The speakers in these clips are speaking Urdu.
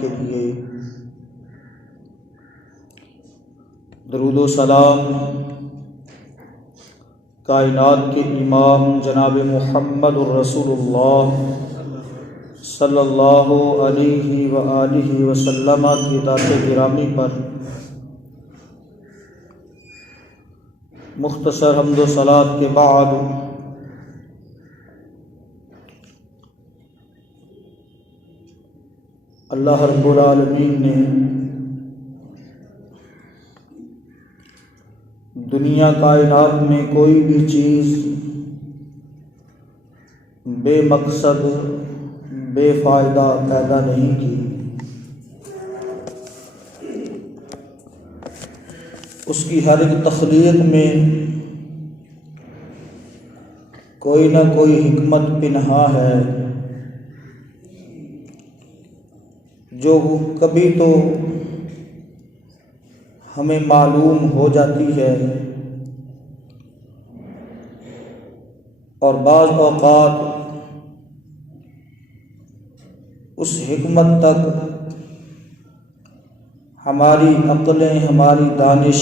کے لیے درود و سلام کائنات کے امام جناب محمد الرسول اللہ صلی اللہ علیہ وآلہ وسلم کی ذات گرامی پر مختصر حمد و صلوات کے بعد اللہ رب العالمین نے دنیا کائنات میں کوئی بھی چیز بے مقصد بے فائدہ پیدا نہیں کی۔ اس کی ہر ایک تخلیق میں کوئی نہ کوئی حکمت پنہاں ہے جو کبھی تو ہمیں معلوم ہو جاتی ہے اور بعض اوقات اس حکمت تک ہماری عقلیں ہماری دانش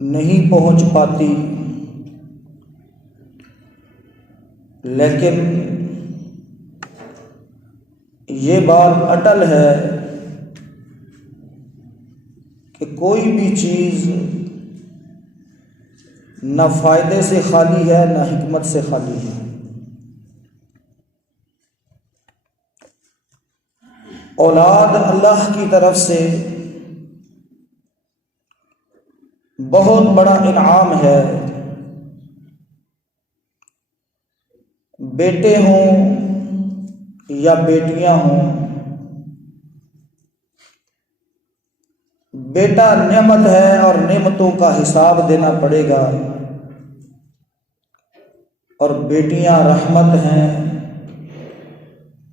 نہیں پہنچ پاتی، لیکن یہ بات اٹل ہے کہ کوئی بھی چیز نہ فائدے سے خالی ہے نہ حکمت سے خالی ہے۔ اولاد اللہ کی طرف سے بہت بڑا انعام ہے، بیٹے ہوں یا بیٹیاں ہوں۔ بیٹا نعمت ہے اور نعمتوں کا حساب دینا پڑے گا، اور بیٹیاں رحمت ہیں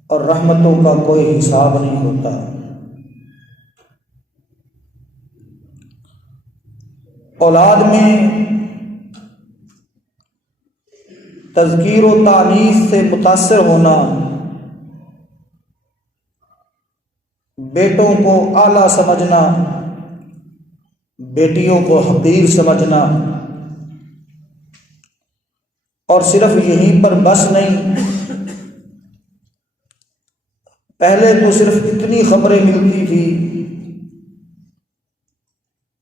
اور رحمتوں کا کوئی حساب نہیں ہوتا۔ اولاد میں تذکیر و تانیث سے متاثر ہونا، بیٹوں کو اعلیٰ سمجھنا، بیٹیوں کو حقیر سمجھنا، اور صرف یہیں پر بس نہیں، پہلے تو صرف اتنی خبریں ملتی تھی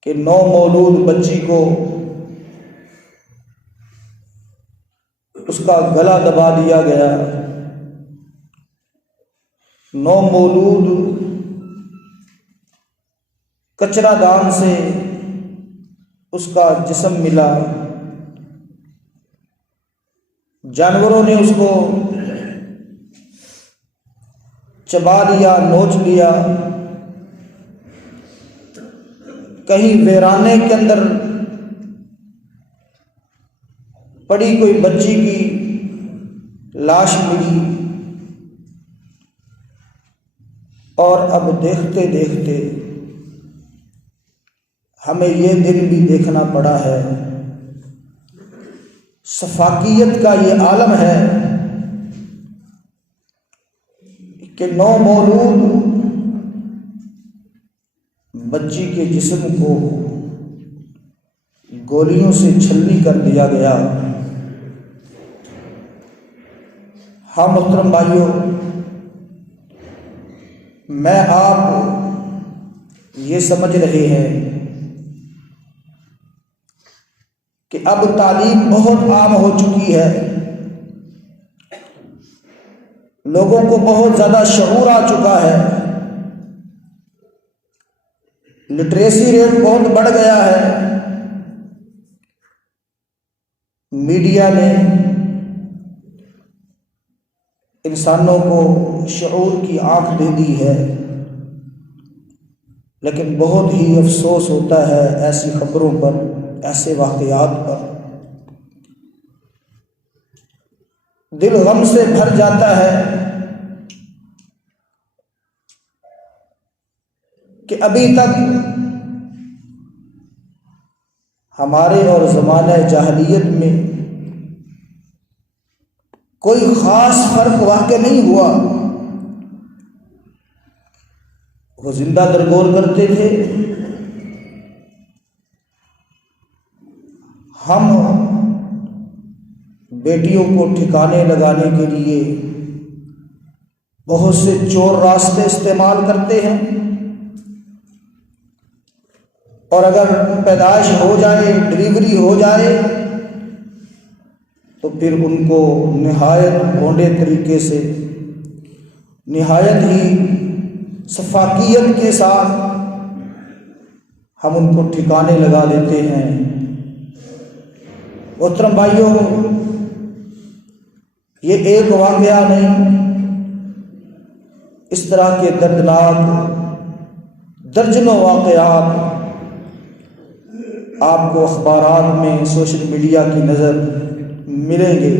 کہ نو مولود بچی کو اس کا گلا دبا دیا گیا، نو مولود کچرا دان سے اس کا جسم ملا، جانوروں نے اس کو چبا لیا، نوچ لیا، کہیں ویرانے کے اندر پڑی کوئی بچی کی لاش ملی، اور اب دیکھتے دیکھتے ہمیں یہ دن بھی دیکھنا پڑا ہے۔ سفاکیت کا یہ عالم ہے کہ نو مولود بچی کے جسم کو گولیوں سے چھلنی کر دیا گیا۔ ہاں محترم بھائیوں، میں آپ یہ سمجھ رہے ہیں کہ اب تعلیم بہت عام ہو چکی ہے، لوگوں کو بہت زیادہ شعور آ چکا ہے، لٹریسی ریٹ بہت بڑھ گیا ہے، میڈیا نے انسانوں کو شعور کی آنکھ دے دی ہے، لیکن بہت ہی افسوس ہوتا ہے ایسی خبروں پر، ایسے واقعات پر، دل غم سے بھر جاتا ہے کہ ابھی تک ہمارے اور زمانہ جاہلیت میں کوئی خاص فرق واقع نہیں ہوا۔ وہ زندہ درگور کرتے تھے، ہم بیٹیوں کو ٹھکانے لگانے کے لیے بہت سے چور راستے استعمال کرتے ہیں، اور اگر پیدائش ہو جائے، ڈلیوری ہو جائے، تو پھر ان کو نہایت گھونڈے طریقے سے، نہایت ہی سفاکیت کے ساتھ ہم ان کو ٹھکانے لگا دیتے ہیں۔ محترم بھائیوں، یہ ایک واقعہ نہیں، اس طرح کے دردناک درجنوں واقعات آپ کو اخبارات میں، سوشل میڈیا کی نظر ملیں گے۔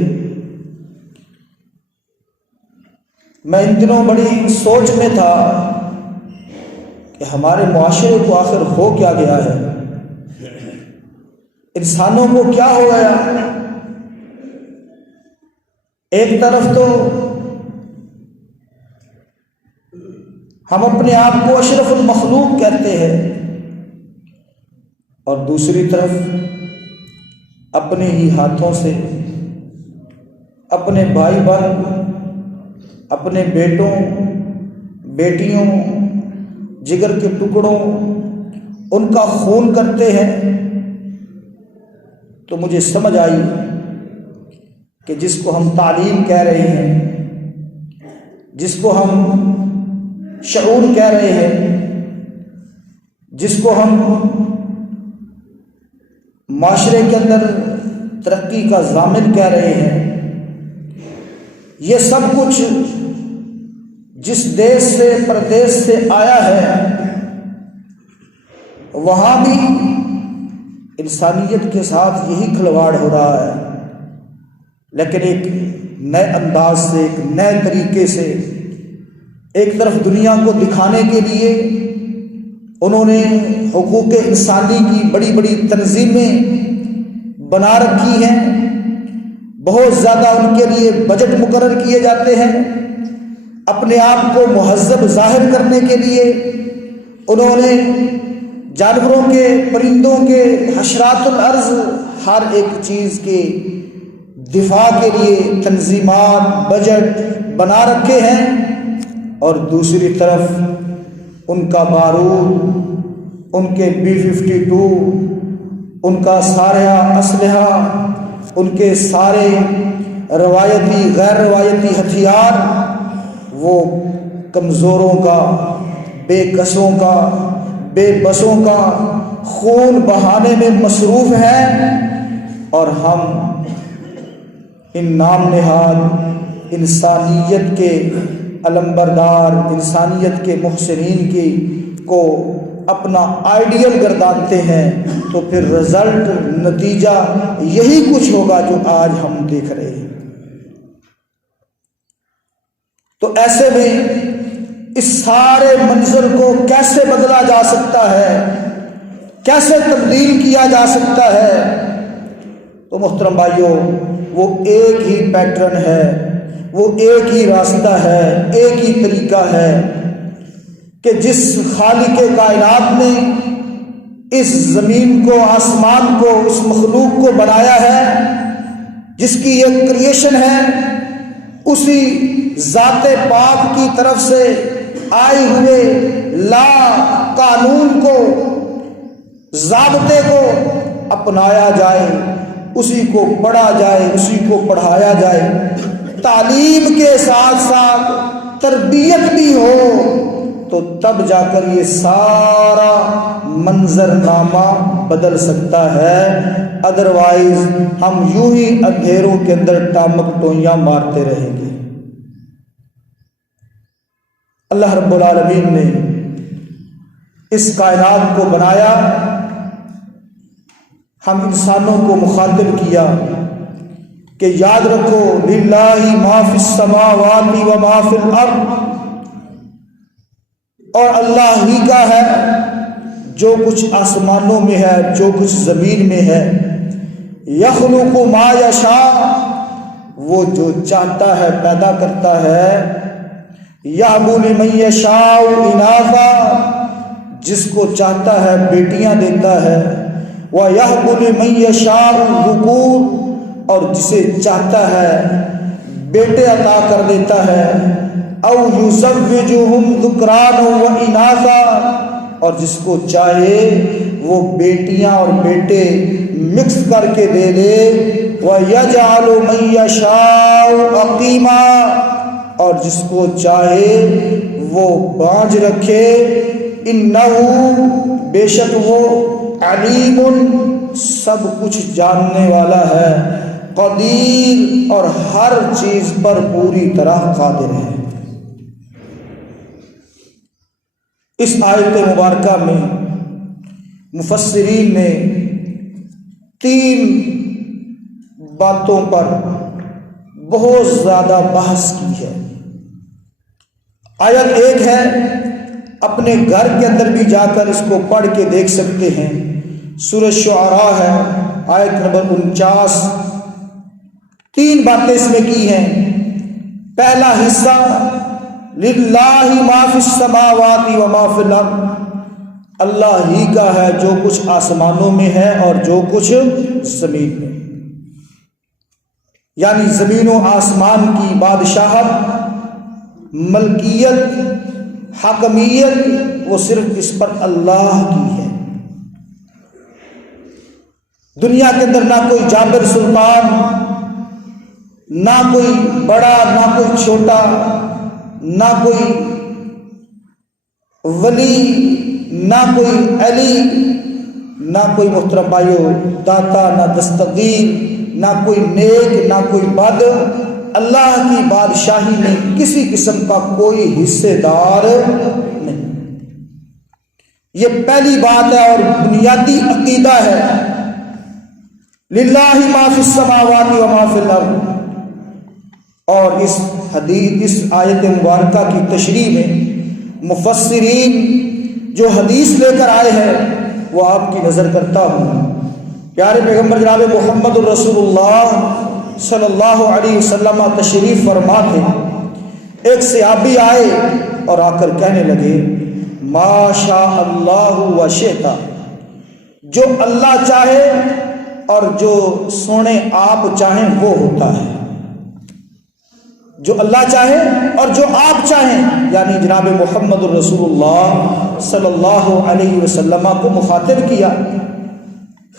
میں ان دنوں بڑی سوچ میں تھا کہ ہمارے معاشرے کو آخر ہو کیا گیا ہے، انسانوں کو کیا ہو گیا۔ ایک طرف تو ہم اپنے آپ کو اشرف المخلوق کہتے ہیں، اور دوسری طرف اپنے ہی ہاتھوں سے اپنے بھائی بہن، اپنے بیٹوں بیٹیوں، جگر کے ٹکڑوں، ان کا خون کرتے ہیں۔ تو مجھے سمجھ آئی کہ جس کو ہم تعلیم کہہ رہے ہیں، جس کو ہم شعور کہہ رہے ہیں، جس کو ہم معاشرے کے اندر ترقی کا ضامن کہہ رہے ہیں، یہ سب کچھ جس دیش سے، پردیش سے آیا ہے، وہاں بھی انسانیت کے ساتھ یہی کھلواڑ ہو رہا ہے، لیکن ایک نئے انداز سے، ایک نئے طریقے سے۔ ایک طرف دنیا کو دکھانے کے لیے انہوں نے حقوق انسانی کی بڑی بڑی تنظیمیں بنا رکھی ہیں، بہت زیادہ ان کے لیے بجٹ مقرر کیے جاتے ہیں۔ اپنے آپ کو مہذب ظاہر کرنے کے لیے انہوں نے جانوروں کے، پرندوں کے، حشرات الارض، ہر ایک چیز کے دفاع کے لیے تنظیمات، بجٹ بنا رکھے ہیں، اور دوسری طرف ان کا بارود، ان کے B-52، ان کا سارا اسلحہ، ان کے سارے روایتی، غیر روایتی ہتھیار، وہ کمزوروں کا، بے کسوں کا، بے بسوں کا خون بہانے میں مصروف ہیں، اور ہم ان نام نہاد انسانیت کے علمبردار، انسانیت کے محسنین کی کو اپنا آئیڈیل گردانتے ہیں، تو پھر رزلٹ، نتیجہ یہی کچھ ہوگا جو آج ہم دیکھ رہے ہیں۔ تو ایسے میں اس سارے منظر کو کیسے بدلا جا سکتا ہے، کیسے تبدیل کیا جا سکتا ہے؟ تو محترم بھائیوں، وہ ایک ہی پیٹرن ہے، وہ ایک ہی راستہ ہے، ایک ہی طریقہ ہے کہ جس خالق کائنات نے اس زمین کو، آسمان کو، اس مخلوق کو بنایا ہے، جس کی یہ کریشن ہے، اسی ذات پاک کی طرف سے آئے ہوئے لا قانون کو، ضابطے کو اپنایا جائے، اسی کو پڑھا جائے، اسی کو پڑھایا جائے، تعلیم کے ساتھ ساتھ تربیت بھی ہو، تو تب جا کر یہ سارا منظرنامہ بدل سکتا ہے۔ ادروائز ہم یوں ہی اندھیروں کے اندر ٹامک ٹوئیاں مارتے رہیں گے۔ اللہ رب العالمین نے اس کائنات کو بنایا، ہم انسانوں کو مخاطب کیا کہ یاد رکھو للہ ما فی السماوات و ما فی الارض، اور اللہ ہی کا ہے جو کچھ آسمانوں میں ہے، جو کچھ زمین میں ہے۔ یخلق ما یشاء، وہ جو چاہتا ہے پیدا کرتا ہے، یَهْبُ لِمَن یَشَاءُ إِنَاثًا، جس کو چاہتا ہے بیٹیاں دیتا ہے، وَيَهْبُ لِمَن یَشَاءُ الذُّكُورَ، اور جسے چاہتا ہے بیٹے عطا کر دیتا ہے، اَوْ يُزَوِّجُهُمْ ذُكْرَانًا وَإِنَاثًا، اور جس کو چاہے وہ بیٹیاں اور بیٹے مکس کر کے دے دے، وَيَجْعَلُ مَن يَشَاءُ عَقِيمًا، اور جس کو چاہے وہ بانجھ رکھے، اِنَّهُ، بے شک وہ، علیم، سب کچھ جاننے والا ہے، قدیر، اور ہر چیز پر پوری طرح قادر ہے۔ اس آیت مبارکہ میں مفسرین نے 3 باتوں پر بہت زیادہ بحث کی ہے۔ آیت 1 ہے، اپنے گھر کے اندر بھی جا کر اس کو پڑھ کے دیکھ سکتے ہیں، سورہ شعراء ہے، آیت نمبر 49۔ 3 باتیں اس میں کی ہیں۔ پہلا حصہ، للہ ما فی السماوات و ما فی الارض، اللہ ہی کا ہے جو کچھ آسمانوں میں ہے اور جو کچھ زمین میں، یعنی زمین و آسمان کی بادشاہت، ملکیت، حاکمیت، وہ صرف اس پر اللہ کی ہے۔ دنیا کے اندر نہ کوئی جابر سلطان، نہ کوئی بڑا، نہ کوئی چھوٹا، نہ کوئی ولی، نہ کوئی علی، نہ کوئی محترم بھائیو داتا، نہ دستگیر، نہ کوئی نیک، نہ کوئی بد، اللہ کی بادشاہی میں کسی قسم کا کوئی حصے دار نہیں۔ یہ پہلی بات ہے اور بنیادی عقیدہ ہے، للہ ما فی السماوات و ما فی الارض۔ اور اس آیت مبارکہ کی تشریح میں مفسرین جو حدیث لے کر آئے ہیں وہ آپ کی نظر کرتا ہوں۔ پیارے پیغمبر جناب محمد الرسول اللہ صلی اللہ علیہ وسلم تشریف فرما تھے۔ ایک صحابی آئے اور آ کر کہنے لگے، ما شاء اللہ و شئت، جو اللہ چاہے اور جو سونے آپ چاہیں وہ ہوتا ہے۔ جو اللہ چاہے اور جو آپ چاہیں، یعنی جناب محمد الرسول اللہ صلی اللہ علیہ وسلم کو مخاطب کیا،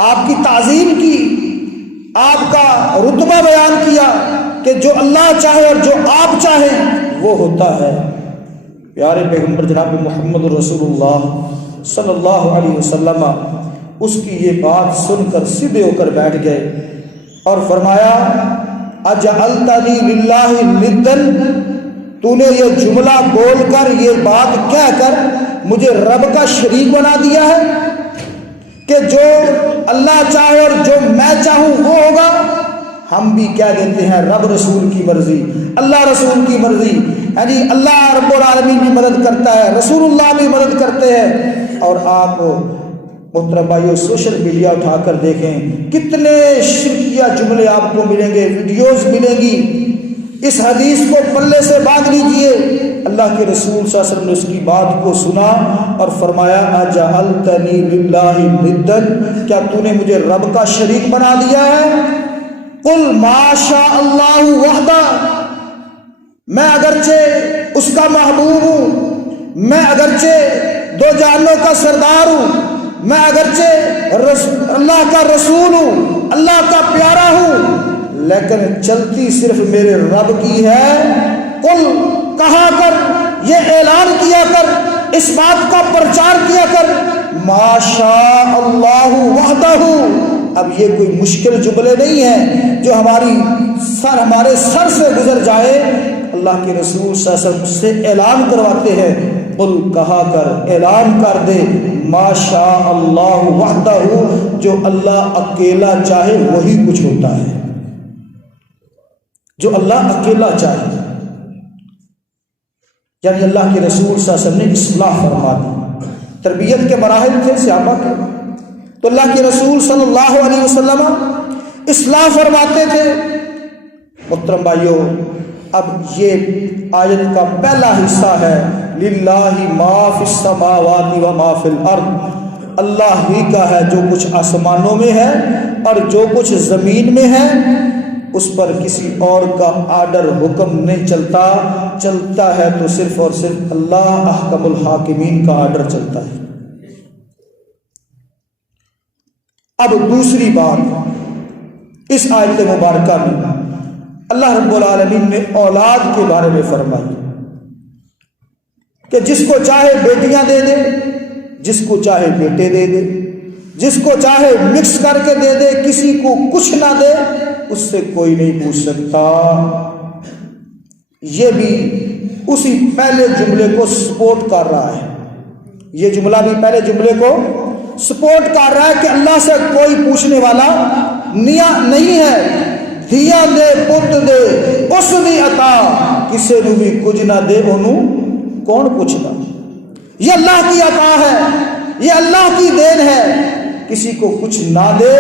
آپ کی تعظیم کی، آپ کا رتبہ بیان کیا کہ جو اللہ چاہے اور جو آپ چاہیں وہ ہوتا ہے۔ پیارے پیغمبر جناب محمد الرسول اللہ صلی اللہ علیہ وسلم اس کی یہ بات سن کر سیدھے ہو کر بیٹھ گئے اور فرمایا، اجعلتنی للہ ندا، تو نے یہ جملہ بول کر، یہ بات کہہ کر مجھے رب کا شریک بنا دیا ہے کہ جو اللہ چاہے اور جو میں چاہوں وہ ہوگا۔ ہم بھی کہہ دیتے ہیں رب رسول کی مرضی، اللہ رسول کی مرضی، یعنی اللہ رب العالمین بھی مدد کرتا ہے، رسول اللہ بھی مدد کرتے ہیں۔ اور آپ محترم بھائیو سوشل میڈیا اٹھا کر دیکھیں، کتنے شرکیہ جملے آپ کو ملیں گے، ویڈیوز ملیں گی۔ اس حدیث کو پلے سے باندھ لیجئے۔ اللہ کے رسول صلی اللہ علیہ وسلم نے اس کی بات کو سنا اور فرمایا، اجعلتنی للہ ندا، کیا تو نے مجھے رب کا شریک بنا دیا ہے؟ قل ما شاء اللہ وحدہ، میں اگرچہ اس کا محبوب ہوں، میں اگرچہ 2 جہانوں کا سردار ہوں، میں اگرچہ اللہ کا رسول ہوں، اللہ کا پیارا ہوں، لیکن چلتی صرف میرے رب کی ہے۔ قل، کہا کر، یہ اعلان کیا کر، اس بات کا پرچار کیا کر، ما شاء اللہ وحدہ۔ اب یہ کوئی مشکل جملے نہیں ہیں جو ہمارے سر سے گزر جائے، اللہ کے رسول صلی اللہ علیہ وسلم سے اعلان کرواتے ہیں، قل، کہا کر، اعلان کر دے، ما شاء اللہ وحدہ، جو اللہ اکیلا چاہے وہی کچھ ہوتا ہے، جو اللہ اکیلا چاہے۔ یعنی اللہ کے رسول صلی اللہ علیہ وسلم نے اصلاح فرما دی۔ تربیت کے مراحل تھے صحابہ کے، تو اللہ کے رسول صلی اللہ علیہ وسلم اصلاح فرماتے تھے، محترم بھائیو، اب یہ آیت کا پہلا حصہ ہے للہ ما فی السماوات و ما فی الارض، اللہ ہی کا ہے جو کچھ آسمانوں میں ہے اور جو کچھ زمین میں ہے، اس پر کسی اور کا آرڈر حکم نہیں چلتا ہے تو صرف اور صرف اللہ احکم الحاکمین کا آرڈر چلتا ہے۔ اب دوسری بات، اس آیت مبارکہ میں اللہ رب العالمین نے اولاد کے بارے میں فرمائی کہ جس کو چاہے بیٹیاں دے دے، جس کو چاہے بیٹے دے دے، جس کو چاہے مکس کر کے دے دے، کسی کو کچھ نہ دے، اس سے کوئی نہیں پوچھ سکتا۔ یہ بھی اسی پہلے جملے کو سپورٹ کر رہا ہے، یہ جملہ بھی پہلے جملے کو سپورٹ کر رہا ہے کہ اللہ سے کوئی پوچھنے والا نہیں ہے۔ دھیا دے پت دے اس بھی عطا، کسی نو بھی کچھ نہ دے انہوں کون پوچھتا۔ یہ اللہ کی عطا ہے، یہ اللہ کی دین ہے، کسی کو کچھ نہ دے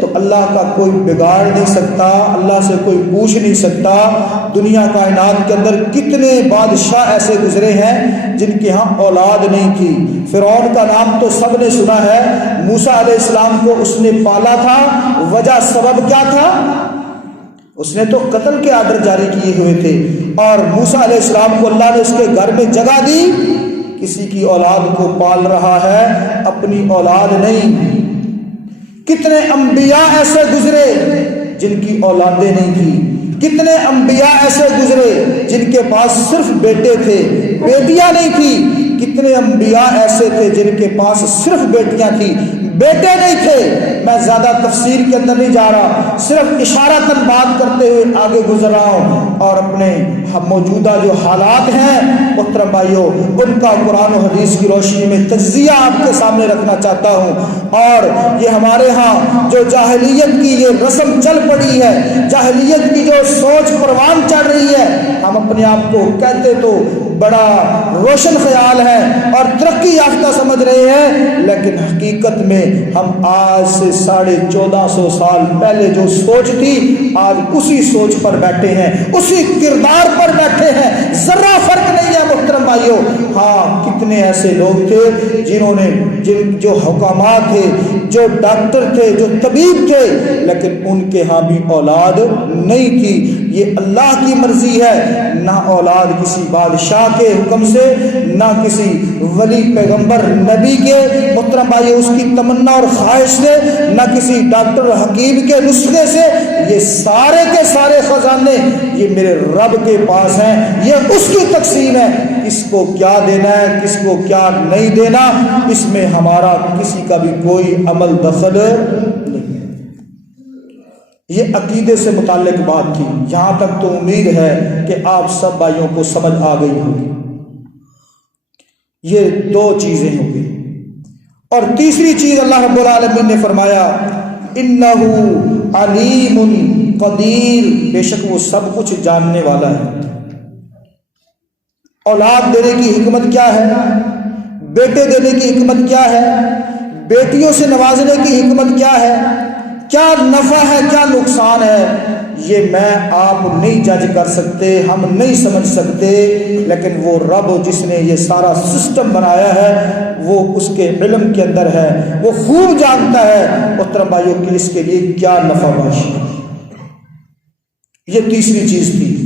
تو اللہ کا کوئی بگاڑ نہیں سکتا، اللہ سے کوئی پوچھ نہیں سکتا۔ دنیا کائنات کے اندر کتنے بادشاہ ایسے گزرے ہیں جن کے ہاں اولاد نہیں تھی۔ فرعون کا نام تو سب نے سنا ہے، موسیٰ علیہ السلام کو اس نے پالا تھا، وجہ سبب کیا تھا؟ اس نے تو قتل کے آرڈر جاری کیے ہوئے تھے، اور موسیٰ علیہ السلام کو اللہ نے اس کے گھر میں جگہ دی، کسی کی اولاد کو پال رہا ہے، اپنی اولاد نہیں۔ کتنے انبیاء ایسے گزرے جن کی اولادیں نہیں تھی، کتنے انبیاء ایسے گزرے جن کے پاس صرف بیٹے تھے، بیٹیاں نہیں تھی۔ کتنے انبیاء ایسے تھے جن کے پاس صرف بیٹیاں تھیں، بیٹے نہیں تھے۔ میں زیادہ تفسیر کے اندر نہیں جا رہا، صرف اشارتاً بات کرتے ہوئے آگے گزر رہا ہوں، اور اپنے موجودہ جو حالات ہیں محترم بھائیوں، ان کا قرآن و حدیث کی روشنی میں تجزیہ آپ کے سامنے رکھنا چاہتا ہوں۔ اور یہ ہمارے ہاں جو جاہلیت کی یہ رسم چل پڑی ہے، جاہلیت کی جو سوچ پروان چڑھ رہی ہے، ہم اپنے آپ کو کہتے تو بڑا روشن خیال ہے اور ترقی یافتہ سمجھ رہے ہیں، لیکن حقیقت میں ہم آج سے 1450 سال پہلے جو سوچ تھی، آج اسی سوچ پر بیٹھے ہیں، اسی کردار پر بیٹھے ہیں، ذرا فرق نہیں ہے محترم بھائیوں۔ ہاں، کتنے ایسے لوگ تھے جنہوں نے جو حکامات تھے، جو ڈاکٹر تھے، جو طبیب تھے، لیکن ان کے ہاں بھی اولاد نہیں تھی۔ یہ اللہ کی مرضی ہے، نہ اولاد کسی بادشاہ کے حکم سے، نہ کسی ولی پیغمبر نبی کے محترم بھائی اس کی تمنا اور خواہش سے، نہ کسی ڈاکٹر حکیم کے نسخے سے۔ یہ سارے کے سارے خزانے یہ میرے رب کے پاس ہیں، یہ اس کی تقسیم ہے، کس کو کیا دینا ہے، کس کو کیا نہیں دینا، اس میں ہمارا کسی کا بھی کوئی عمل دخل نہیں ہے۔ یہ عقیدے سے متعلق بات تھی، یہاں تک تو امید ہے کہ آپ سب بھائیوں کو سمجھ آ گئی ہوگی۔ یہ دو چیزیں ہوں گی، اور تیسری چیز اللہ رب العالمین نے فرمایا انہ علیم قدیر، بے شک وہ سب کچھ جاننے والا ہے۔ اولاد دینے کی حکمت کیا ہے، بیٹے دینے کی حکمت کیا ہے، بیٹیوں سے نوازنے کی حکمت کیا ہے، کیا نفع ہے کیا نقصان ہے، یہ میں آپ نہیں جج کر سکتے، ہم نہیں سمجھ سکتے، لیکن وہ رب جس نے یہ سارا سسٹم بنایا ہے وہ اس کے علم کے اندر ہے، وہ خوب جانتا ہے محترم بھائیوں کہ اس کے لیے کیا نفع بخش۔ یہ تیسری چیز تھی۔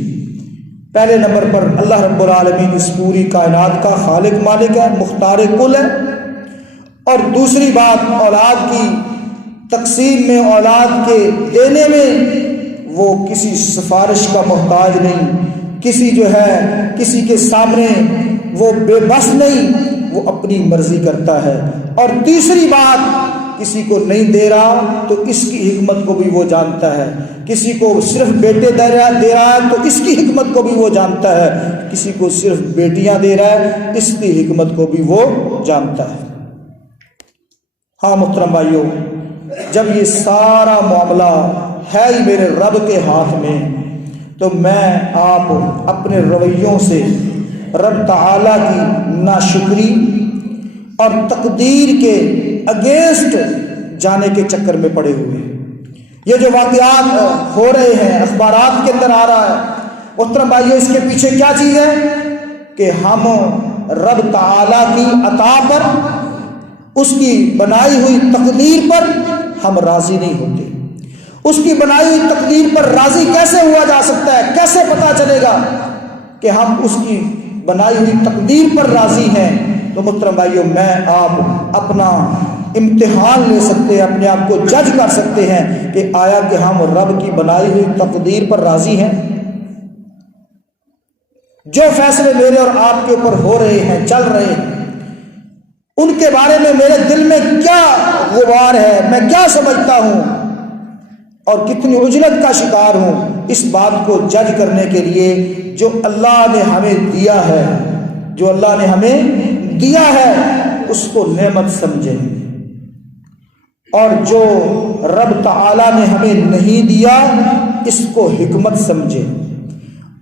پہلے نمبر پر اللہ رب العالمین اس پوری کائنات کا خالق مالک ہے، مختار کل ہے، اور دوسری بات اولاد کی تقسیم میں، اولاد کے دینے میں وہ کسی سفارش کا محتاج نہیں، کسی جو ہے کسی کے سامنے وہ بے بس نہیں، وہ اپنی مرضی کرتا ہے۔ اور تیسری بات، کسی کو نہیں دے رہا تو اس کی حکمت کو بھی وہ جانتا ہے، کسی کو صرف بیٹے دے رہا ہے تو اس کی حکمت کو بھی وہ جانتا ہے، کسی کو صرف بیٹیاں دے رہا ہے اس کی حکمت کو بھی وہ جانتا ہے۔ ہاں محترم بھائیوں، جب یہ سارا معاملہ ہے ہی میرے رب کے ہاتھ میں، تو میں آپ اپنے رویوں سے رب تعالیٰ کی ناشکری اور تقدیر کے اگینسٹ جانے کے چکر میں پڑے ہوئے، یہ جو واقعات ہو رہے ہیں، اخبارات کے اندر آ رہا ہے، محترم بھائیو، اس کے پیچھے کیا چیز ہے کہ ہم رب تعالیٰ کی عطا پر، اس کی بنائی ہوئی تقدیر پر ہم راضی نہیں ہوتے۔ اس کی بنائی ہوئی تقدیر پر راضی کیسے ہوا جا سکتا ہے؟ کیسے پتا چلے گا کہ ہم اس کی بنائی ہوئی تقدیر پر راضی ہیں؟ تو محترم بھائیو، میں آپ اپنا امتحان لے سکتے ہیں، اپنے آپ کو جج کر سکتے ہیں کہ آیا کہ ہم رب کی بنائی ہوئی تقدیر پر راضی ہیں؟ جو فیصلے میرے اور آپ کے اوپر ہو رہے ہیں، چل رہے ہیں، ان کے بارے میں میرے دل میں کیا غبار ہے، میں کیا سمجھتا ہوں اور کتنی عجلت کا شکار ہوں، اس بات کو جج کرنے کے لیے جو اللہ نے ہمیں دیا ہے، جو اللہ نے ہمیں دیا ہے اس کو نعمت سمجھیں، اور جو رب تعالیٰ نے ہمیں نہیں دیا اس کو حکمت سمجھیں۔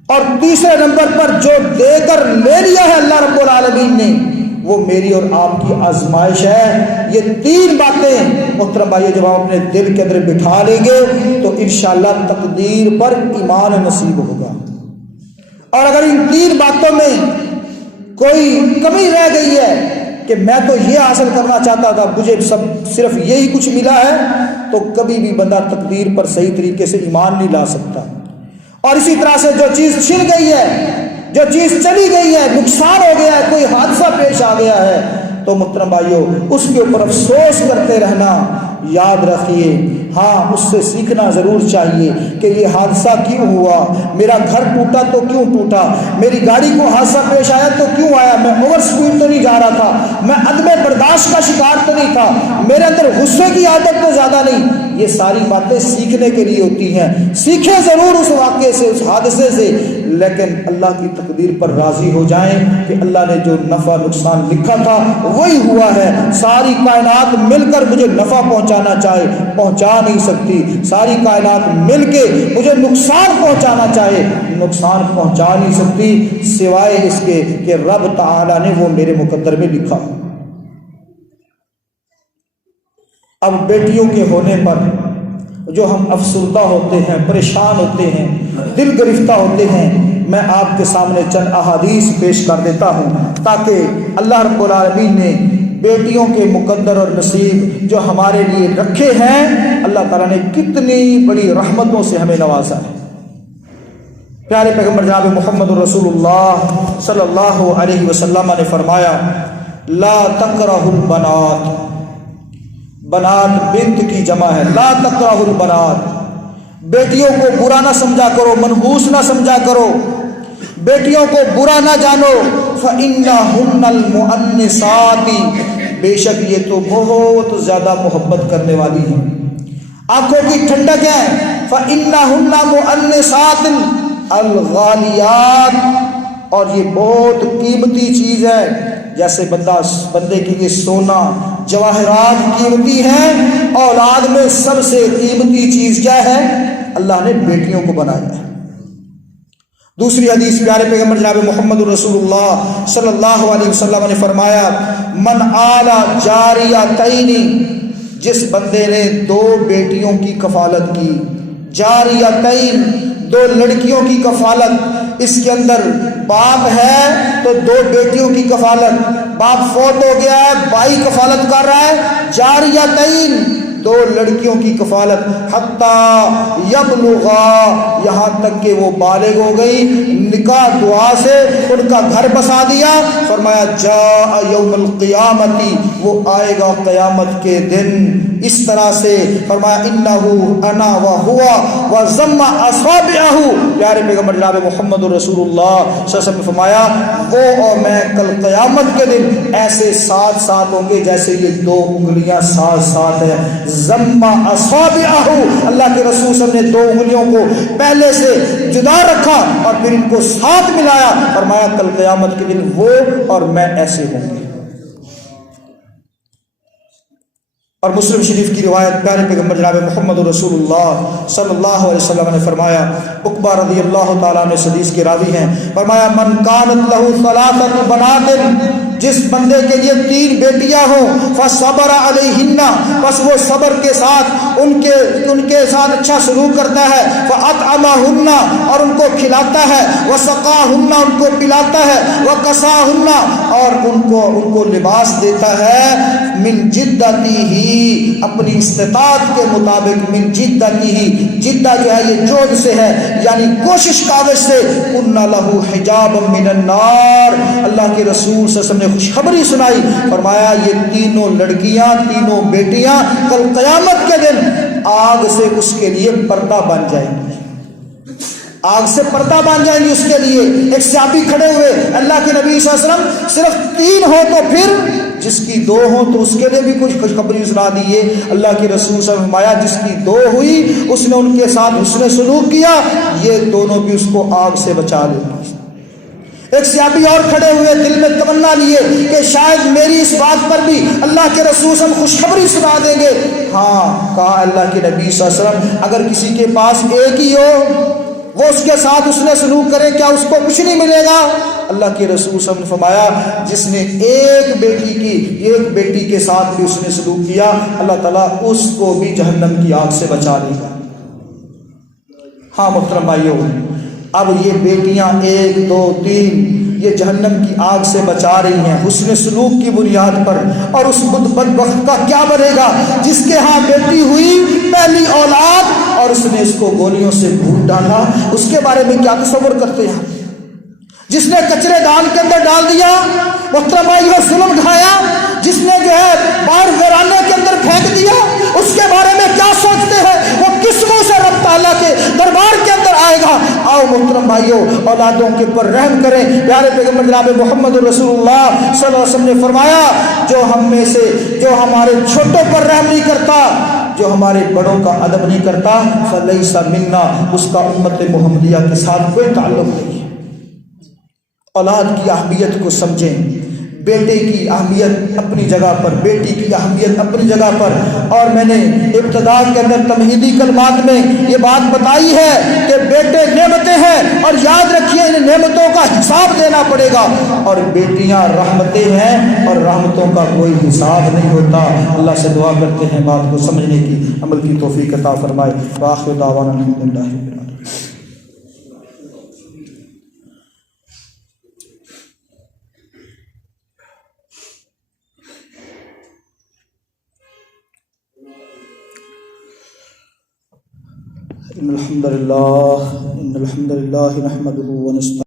اور تیسرے نمبر پر جو دے کر لے لیا ہے اللہ رب العالمین نے، وہ میری اور آپ کی آزمائش ہے۔ یہ تین باتیں محترم بھائیو جب ہم اپنے دل کے اندر بٹھا لیں گے تو انشاءاللہ تقدیر پر ایمان نصیب ہوگا۔ اور اگر ان تین باتوں میں کوئی کمی رہ گئی ہے کہ میں تو یہ حاصل کرنا چاہتا تھا، مجھے صرف یہی کچھ ملا ہے، تو کبھی بھی بندہ تقدیر پر صحیح طریقے سے ایمان نہیں لا سکتا۔ اور اسی طرح سے جو چیز چھن گئی ہے، جو چیز چلی گئی ہے، نقصان ہو گیا ہے، کوئی حادثہ پیش آ گیا ہے، تو محترم بھائیو اس کے اوپر افسوس کرتے رہنا یاد رکھیے۔ ہاں، اس سے سیکھنا ضرور چاہیے کہ یہ حادثہ کیوں ہوا، میرا گھر ٹوٹا تو کیوں ٹوٹا، میری گاڑی کو حادثہ پیش آیا تو کیوں آیا، میں اوور سپیڈ تو نہیں جا رہا تھا، میں عدم برداشت کا شکار تو نہیں تھا، میرے اندر غصے کی عادت تو زیادہ نہیں۔ یہ ساری باتیں سیکھنے کے لیے ہوتی ہیں، سیکھیں ضرور اس واقعے سے، اس حادثے سے، لیکن اللہ کی تقدیر پر راضی ہو جائیں کہ اللہ نے جو نفع نقصان لکھا تھا وہی ہوا ہے۔ ساری کائنات مل کر مجھے نفع پہنچانا چاہے پہنچا نہیں سکتی، ساری کائنات مل کے مجھے نقصان پہنچانا چاہے نقصان پہنچا نہیں سکتی، سوائے اس کے کہ رب تعالی نے وہ میرے مقدر میں لکھا۔ اب بیٹیوں کے ہونے پر جو ہم افسردہ ہوتے ہیں، پریشان ہوتے ہیں، دل گرفتہ ہوتے ہیں، میں آپ کے سامنے چند احادیث پیش کر دیتا ہوں تاکہ اللہ رب العالمین نے بیٹیوں کے مقدر اور نصیب جو ہمارے لیے رکھے ہیں، اللہ تعالیٰ نے کتنی بڑی رحمتوں سے ہمیں نوازا ہے۔ پیارے پیغمبر جناب محمد رسول اللہ صلی اللہ علیہ وسلم نے فرمایا، لا تکرہ البنات، بنات بنت کی جمع ہے، لا تکرہ البنات، بیٹیوں کو برا نہ سمجھا کرو، منحوس نہ سمجھا کرو، بیٹیوں کو برا نہ جانو، فَإِنَّهُنَّ الْمُؤَنِّسَاتِ، بے شک یہ تو بہت زیادہ محبت کرنے والی ہیں، آنکھوں کی ٹھنڈک ہے، فَإِنَّهُنَّ مُؤَنِّسَاتٍ الْغَالِيَاتِ، اور یہ بہت قیمتی چیز ہے، جیسے بندے کے لیے سونا جواہرات قیمتی ہیں، اولاد میں سب سے قیمتی چیز کیا ہے؟ اللہ نے بیٹیوں کو بنایا ہے۔ دوسری حدیث پیارے پیغمبر جناب محمد رسول اللہ صلی اللہ علیہ وسلم نے فرمایا، من آل جاریتین، جس بندے نے دو بیٹیوں کی کفالت کی، جاریتین، دو لڑکیوں کی کفالت، اس کے اندر باپ ہے تو دو بیٹیوں کی کفالت، باپ فوت ہو گیا ہے، بھائی کفالت کر رہا ہے، جاریتین، دو لڑکیوں کی کفالت، حتی یبلغا، یہاں تک کہ وہ بالغ ہو گئی، نکاح دعا سے ان کا گھر بسا دیا، فرمایا جاء یوم القیامتی، وہ آئے گا قیامت کے دن اس طرح سے، فرمایا انہو انا وہوا وضم اصابعہ، پیارے پیغمبر جناب محمد رسول اللہ صلی اللہ علیہ وسلم نے فرمایا وہ اور میں کل قیامت کے دن ایسے ساتھ ساتھ ہوں گے جیسے یہ دو انگلیاں ساتھ ساتھ ہیں، ضم اصابعہ، اللہ کے رسول صلی اللہ علیہ وسلم نے دو انگلیوں کو پہلے سے جدا رکھا اور پھر ان کو ساتھ ملایا، فرمایا کل قیامت کے دن وہ اور میں ایسے ہوں گے۔ اور مسلم شریف کی روایت پیارے پیغمبر جناب محمد رسول اللہ صلی اللہ علیہ وسلم نے فرمایا، عقبہ رضی اللہ تعالیٰ نے حدیث کے راوی ہیں، فرمایا من کانت لہ ثلاثۃ بنات، جس بندے کے لیے 3 بیٹیاں ہوں فصبر علیہن، بس وہ صبر کے ساتھ ان کے ساتھ اچھا سلوک کرتا ہے، فاطعمہن، اور ان کو کھلاتا ہے، وسقاہن، ان کو پلاتا ہے، وکساہن، اور ان کو لباس دیتا ہے، من جدتہ، اپنی استطاعت کے مطابق، من جدتہ، جدہ جو ہے یہ جود سے ہے یعنی کوشش کاوش سے، ان لہ حجاب من النار، اللہ کے رسول صلی اللہ علیہ وسلم نے خوشخبری سنائی، فرمایا یہ تینوں لڑکیاں، تینوں بیٹیاں کل قیامت کے دن آگ سے اس کے لیے پردہ بن جائیں گی، آگ سے پردہ بن جائیں گی اس کے لیے۔ ایک صحابی کھڑے ہوئے، اللہ کے نبی صلی اللہ علیہ وسلم صرف 3 ہو تو پھر، جس کی 2 ہو تو اس کے لیے بھی کچھ خوشخبری سنا دیے۔ اللہ کے رسول صلی اللہ علیہ وسلم فرمایا جس کی 2 ہوئی اس نے ان کے ساتھ حسن سلوک کیا، یہ دونوں بھی اس کو آگ سے بچا لیں گے۔ ایک صحابی اور کھڑے ہوئے، دل میں تمنا لیے کہ شاید میری اس بات پر بھی اللہ کے رسول صلی اللہ علیہ وسلم خوشخبری سنا دیں گے۔ ہاں، کہا اللہ کے نبی صلی اللہ علیہ وسلم اگر کسی کے پاس ایک ہی ہو، وہ اس کے ساتھ اس نے سلوک کرے، کیا اس کو کچھ نہیں ملے گا؟ اللہ کے رسول صلی اللہ علیہ وسلم نے فرمایا جس نے ایک بیٹی کے ساتھ بھی اس نے سلوک کیا، اللہ تعالیٰ اس کو بھی جہنم کی آگ سے بچا لے گا۔ ہاں محترم بھائیوں، اب یہ بیٹیاں 1 2 3 یہ جہنم کی آگ سے بچا رہی ہیں حسن سلوک کی بنیاد پر، اور اس بدبخت کا کیا بنے گا جس کے ہاں بیٹی ہوئی پہلی اولاد اور اس نے اس کو گولیوں سے بھون ڈالا، اس کے بارے میں کیا تصور کرتے ہیں؟ جس نے کچرے دان کے اندر ڈال دیا، محترم بھائیوں ظلم ڈھایا، جس نے جو ہے باہر ویرانے کے اندر پھینک دیا، اس کے بارے میں کیا سوچتے ہیں؟ وہ کس منہ سے رب تعالیٰ کے دربار کے اندر آئے گا؟ آؤ محترم بھائیوں، اولادوں کے اوپر رحم کریں۔ پیارے پیغمبر جناب محمد رسول اللہ صلی اللہ علیہ وسلم نے فرمایا جو ہم میں سے جو ہمارے چھوٹوں پر رحم نہیں کرتا، جو ہمارے بڑوں کا ادب نہیں کرتا، فلیس منا، اس کا امت محمدیہ کے ساتھ کوئی تعلق نہیں ہے۔ اولاد کی اہمیت کو سمجھیں، بیٹے کی اہمیت اپنی جگہ پر، بیٹی کی اہمیت اپنی جگہ پر، اور میں نے ابتدا کے اندر تمہیدی کلمات میں یہ بات بتائی ہے کہ بیٹے نعمتیں ہیں، اور یاد رکھیے ان نعمتوں کا حساب دینا پڑے گا، اور بیٹیاں رحمتیں ہیں اور رحمتوں کا کوئی حساب نہیں ہوتا۔ اللہ سے دعا کرتے ہیں بات کو سمجھنے کی، عمل کی توفیق عطا فرمائے۔ وآخر دعوانا الحمدللہ رب العالمین۔ إن الحمد لله نحمده ونستعينه